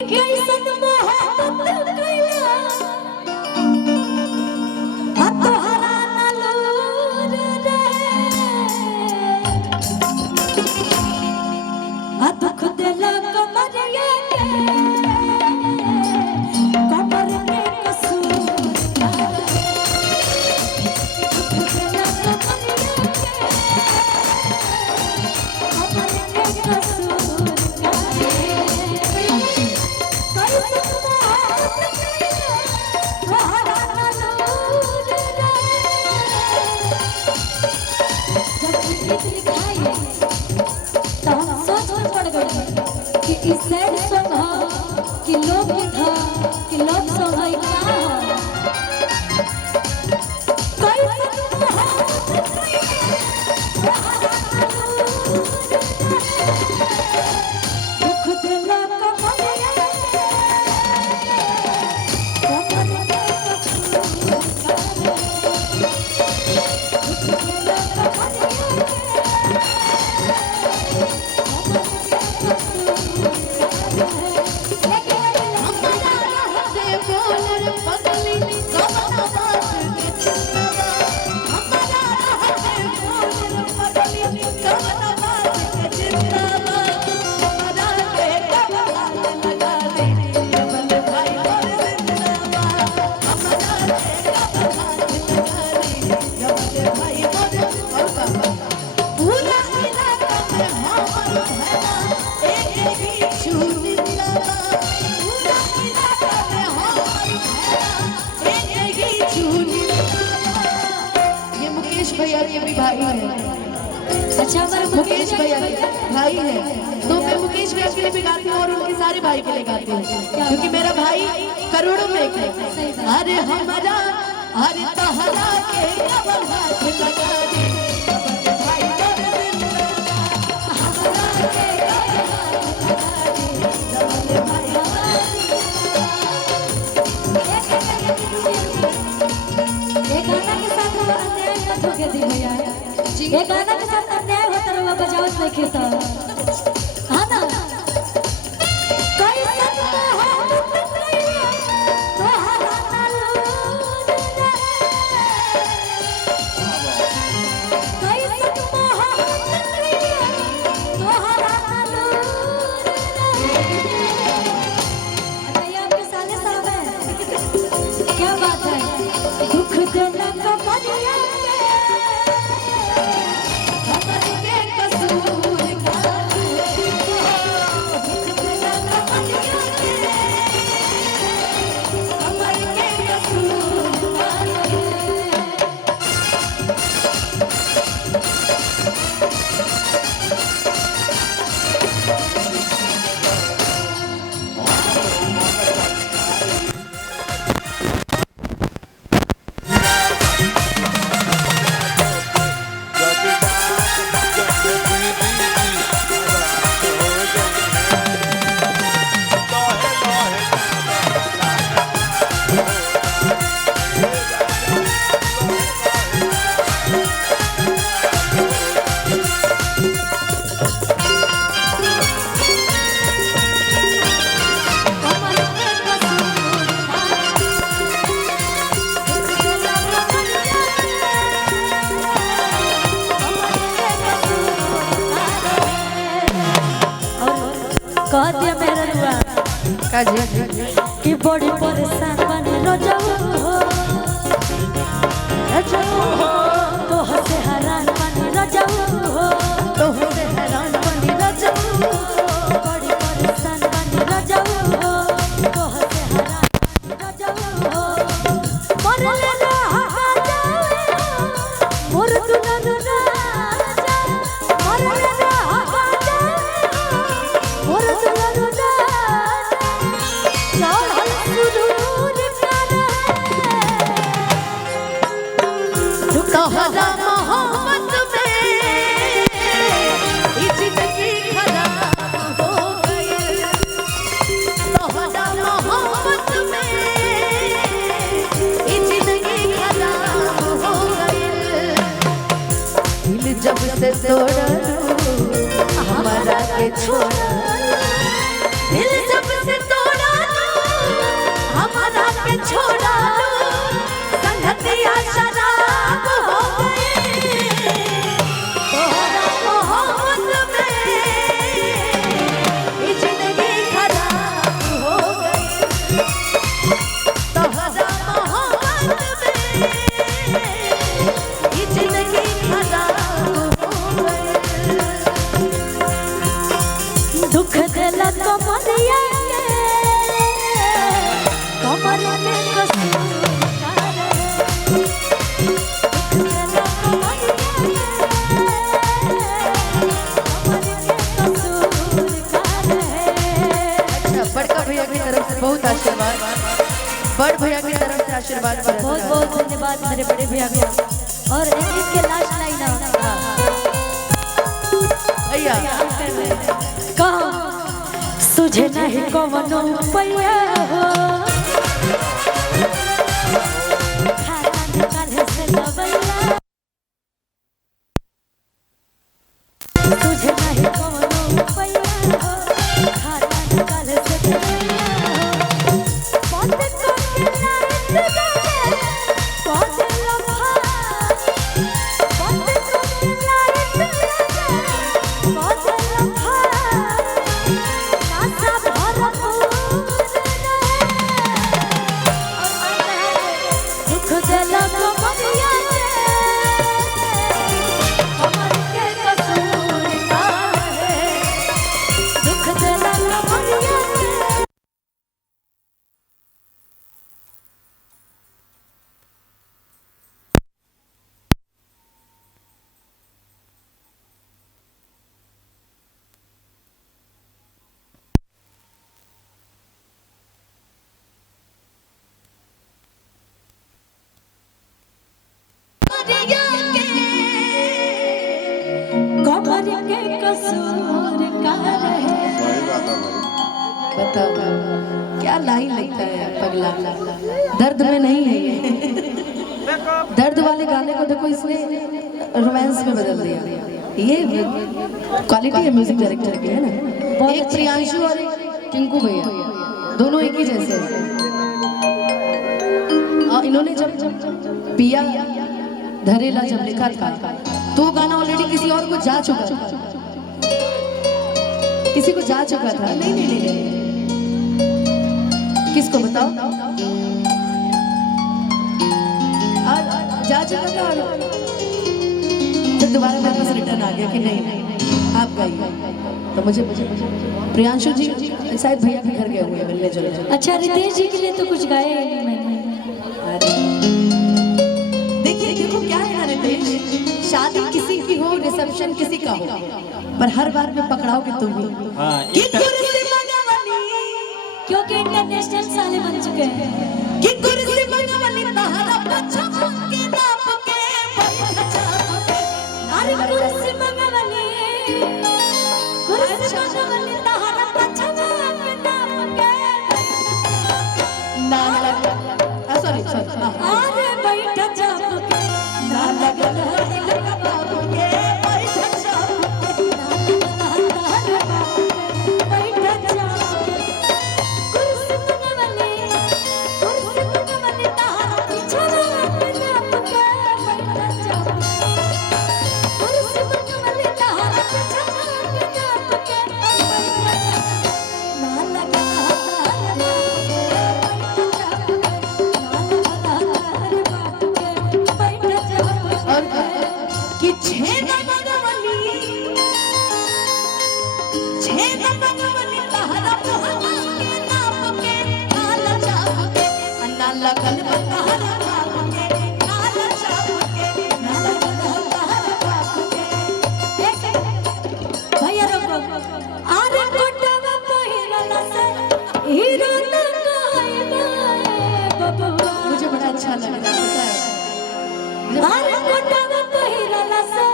कैसन मोहब्बत कैला तोहरा नलूर रे दुख दिला कमरिया कमर के कसूर दुख दिला कमर के कसूर सैड सॉन्ग हो कि लोकगीत हो कि लव सॉन्ग है क्या हो दुख दिला कमरिया भैया ये भी भाई है। अच्छा हमारे मुकेश भैया भाई है, तो मैं मुकेश भैया के लिए भी गाती हूँ और उनके सारे भाई के लिए गाती हूँ, क्योंकि मेरा भाई करोड़ों में एक है। अरे हमारा अरे तहरा के अब हाथ लगा दे भाई ये गाना के साथ अन्याय होता रहा बजावत नहीं खेता हाँ ना क्या बात है दुख देना कमरिया कह दिया मेरा रुआ कि बड़ी परेशान बने रजाऊ हो तो हसे हैरान बने रजाऊ हो तो हसे हैरान बने रजाऊ बड़ी परेशान बने रजाऊ हो तो हसे हैरान रजाऊ हो मरले ना जाओ मोर दुल्हन राजा मरले ना जाओ मोर दुल्हन तोहरा मोहब्बत में जिंदगी खराब हो गई, तोहरा मोहब्बत में जिंदगी खराब हो गई। दिल जब से तोड़ा हमारा के छोड़ा, दिल जब से तोड़ा भैया की तरफ से बहुत आशीर्वाद, बड़ भैया की तरफ से आशीर्वाद। बहुत बहुत धन्यवाद मेरे बड़े भैया को। और इसके लास्ट लाइन भैया कहा तुझे नहीं कवनो पैया हो खाना निकाले से दबैया तुझे नहीं कवनो पैया हो खाना निकाले से दबैया बात करके लाइट जाए बात लम्हा बात करके लाइट जाए बात लम्हा दुख दिला को मरिया हमर के कसूर का है दुख दिला को मरिया कमर के कसूर का है। बताओ क्या लाइन लिखता है पगला, दर्द में नहीं है ये। दर्द वाले गाने को देखो इसने रोमांस में बदल दिया। ये क्वालिटी है म्यूजिक डायरेक्टर की, है ना। एक प्रियांशु और एक टिंकू भैया, दोनों एक ही जैसे हैं। और इन्होंने जब पिया धरेला जब लिखा था तो वो गाना ऑलरेडी किसी और को जा चुका था, किसी को जा चुका था। नहीं नहीं नहीं, नहीं। किसको बताओ? जा चुका था और जब दोबारा मेरे पास रिटर्न आ गया कि नहीं आप गाइए, तो मुझे प्रियांशु जी शायद भैया के घर गए हुए मिलने जुलने। अच्छा रितेश जी के लिए तो कुछ गाया ही नहीं मैंने। देखिए देखो क्या है ना रितेश, शादी किसी की हो, रिसेप्शन किसी का हो, पर हर बार में पकड़ाओ कि तुम ही क्योंकि इंटरनेशनल साले बन चुके हैं कि कुर्सी मंगवली तहरा पछा के नाप के अरे कुर्सी मंगवली तहरा पछा के नाप के ना लगा सॉरी अरे बैठ चाप के ना लगा दिल का बाबू के बैठ चाप बैठ चाप कुर्सी मंगवली तहरा पछा के नाप के बैठ चाप कुर्सी मंगवली तहरा पछा के नाप के ना लगा और कि छेद मंगवली तहरा मोहब्बत के नाप के काला चाप के अन्ना लगल तहरा बाप के काला चाप के ना लगल तहरा बाप के। भैया रुको अरे कोटवा पहिरला से हीरो न कहना बबुआ मुझे बड़ा अच्छा लग रहा है। अरे कोटवा पहिरला से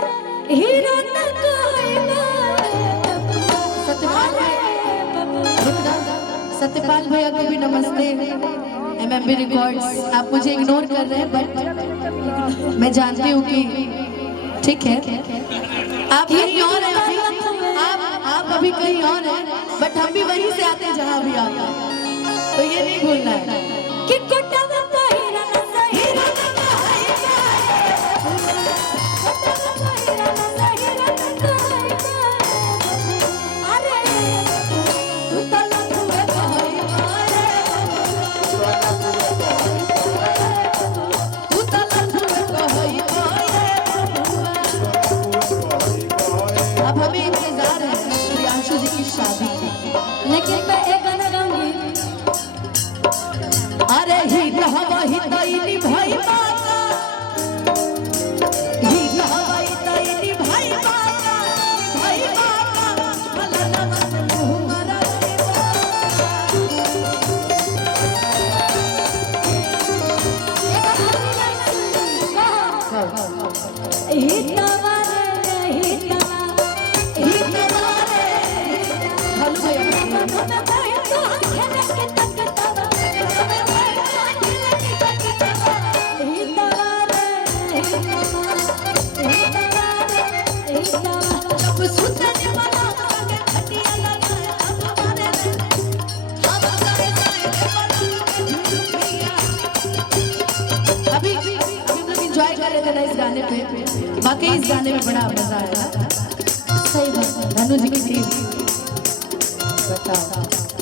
हीरो न कहना सत्यपाल भैया को भी नमस्ते। MMB रिकॉर्ड्स, आप मुझे इग्नोर कर रहे हैं बट मैं जानती हूँ कि ठीक है आप कहीं और हैं अभी, आप अभी कहीं और हैं, बट हम भी वहीं से आते हैं जहाँ भी आप, तो ये नहीं भूलना है कि कोटवा पहिरला से हीरो न अब हमें इंतजार है प्रियांशु जी की शादी की। लेकिन मैं एक गाना गाऊंगी अरे ही रहवा ही तैनी भाई बाका, ही रहवा ही तैनी भाई बाका भला ना मुँह मरा गाने पे, वाकई इस गाने में बड़ा मजा आया। सही बात है। धनु जी की टीम बताओ।